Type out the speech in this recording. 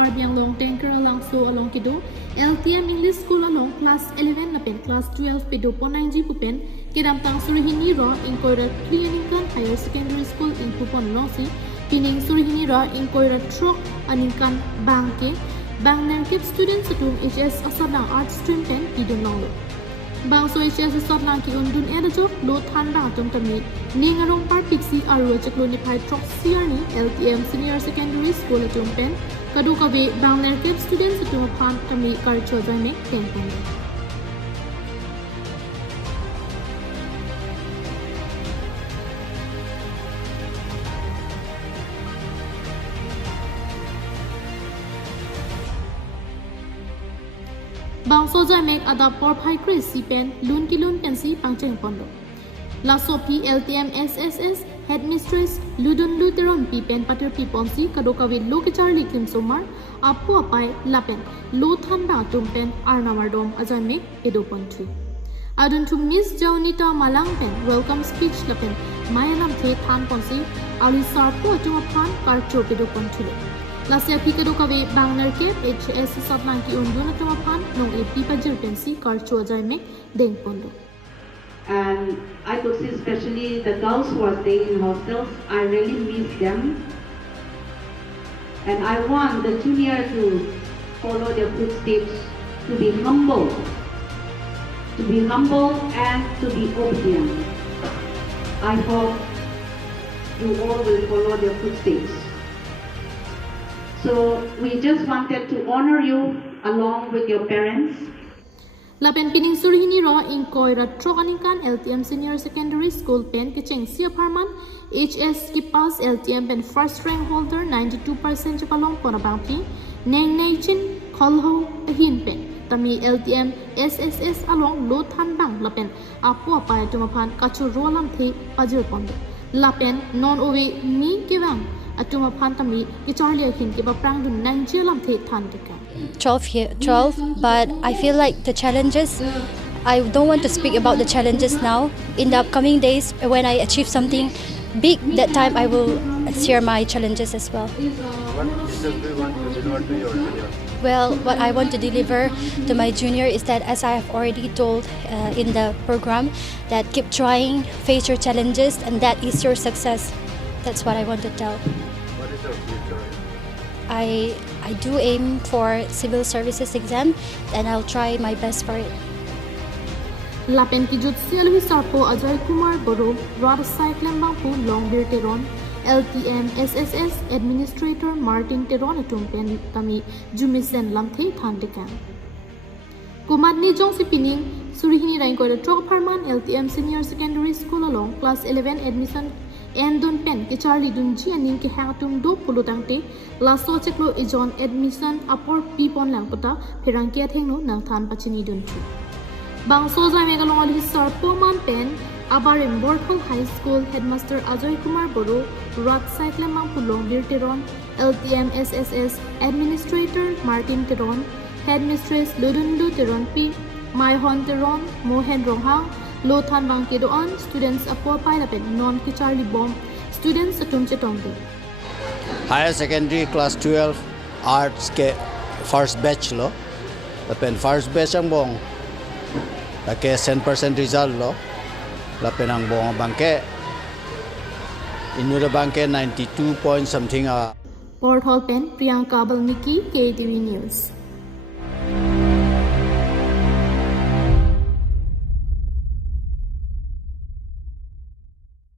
Karbiang long tanker along so along kido LTM English School along class 11 na pen class 12 pedo po 9G pupen kedam tang surihini ro inkoira Clinical Higher Secondary School in pupon nosi pining surihini ro inkoira tro aninkan bangke bang nangkip students atum HS asatlang art stream pen idun nong bang so HS asatlang ki undun edajo lo than bang atum tamit ningarong par pixi aru chaklo ni phai trox siani LTM Senior Secondary School atum pen kadu kabe bang nangkip students atum phan tamit karcho ajaimek ten pen bang so ajaimek ada por phai kris si pen lun ki lun pen si pangcheng pondo la so pi LTM SSS headmistress ludun luteron pi pen pater pi ponsi kado kawe lo ke charli kim somar apu apai lapen lo than ba tum pen arnamardom ajaimek edo pontu adun to Miss Jaunita Malang pen welcome speech lapen mayanam the than ponsi ali sarpo tum aphan karcho edo pontu Lasya pikado kawe bangner ke HS asatlang ki undun atama phan nong e pipa jerpensi karcho ajaimek deng pondo. And I could see especially the girls who are staying in hostels. I really miss them. And I want the junior to follow their footsteps, to be humble and to be obedient. I hope you all will follow their footsteps. So we just wanted to honor you along with your parents. Lapen pining surihini ro in koira trokaninkan LTM Senior Secondary School pen kicheng si apartment HS ki pass LTM pen first rank holder 92% chapalong pona bangpi neng chin kholho hin pen tami LTM SSS along lo than bang lapen apu apai tumaphan kachu rolam the pajir pondo lapen non owe mi kewang atuma phantami ki charlia hin ki baprang dun nanjelam the than tika 12, but I feel like the challenges, I don't want to speak about the challenges now. In the upcoming days, when I achieve something big, that time I will share my challenges as well. What message do you want to deliver to your junior? Well, what I want to deliver to my junior is that, as I have already told in the program, that keep trying, face your challenges, and that is your success. That's what I want to tell. What is your future? I do aim for civil services exam, and I'll try my best for it. Lapen ki jut sialwi sarpo Ajay Kumar Boro rod cycling bangpu longbir teron LTM SSS Administrator Martin Teron atum pen tami jumisen lamthe thandikan Kumadni jongsi pining surihini rain ko trok farman LTM Senior Secondary School along class 11 admission and don pen ke charli dun ji aning ke hatum do pulutang te laso cheklo ijon admission apor pipon lang pata phirang ke thengno nang than pachini dun chu bang so jai megalong ali sar poman pen abarim Borkhol High School headmaster Ajay Kumar Boro rod cycle mang pulong bir teron LTM SSS administrator Martin Teron headmistress Ludundu Teron P Mai Hon Teron Mohen Ronghang lo than bang ke doan students apo pai lapen non ki charli bomb students atum chetongde higher secondary class 12 arts ke first batch lo lapen first batch ang bong ke 100% result lo lapen ang bong bangke inura bangke 92 point something Port Hall pen Priyanka Balmiki KTV News